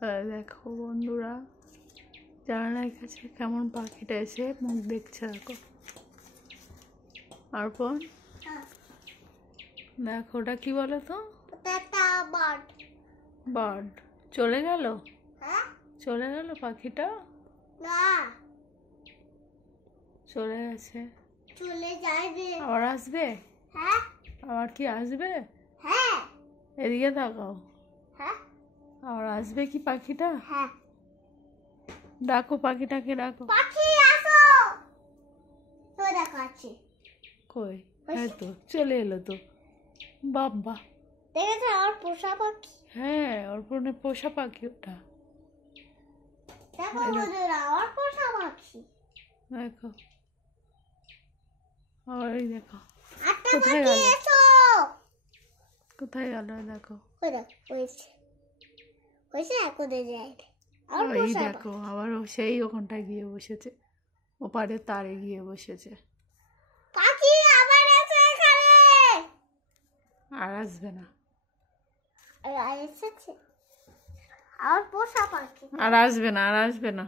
দেখো বন্ধুরা, জানালার কাছে কেমন পাখিটা এসে মুখ দেখছে। দেখো অর্পণ, দেখো ওটা কি বলো তো? বার্ড। চলে গেল? চলে গেল পাখিটা? না, চলে গেছে। চলে যাবে। আবার আসবে? হ্যাঁ। আবার কি আসবে? হ্যাঁ। এদিকে তাকাও। হ্যাঁ। আবার আসবে কি পাখিটা? হ্যাঁ। ডাকো পাখিটাকে, ডাকো। পাখি আসো। তো দেখাচ্ছি। কই? হ্যাঁ তো চলে এলো তো। বাবা, দেখেছো আর পোষা পাখি? হ্যাঁ অর্পণের পোষা পাখি ওটা। দেখো বন্ধুরা, আর পোষা পাখি। দেখো আবার এই দেখো একটা কোথায় পাখি গেল? এসো। কোথায় গেল? দেখো ওই দেখো, হয়েছে হয়েছে, কোথায় যায়? আর এই পোষা দেখো আবার ও সেই ওখানটায় গিয়ে বসেছে, ওপারে তারে গিয়ে বসেছে। পাখি আবার এসো এখানে। আর আসবে না, আর এসেছে আর পোষা পাখি। আর আসবে না, আর আসবে না।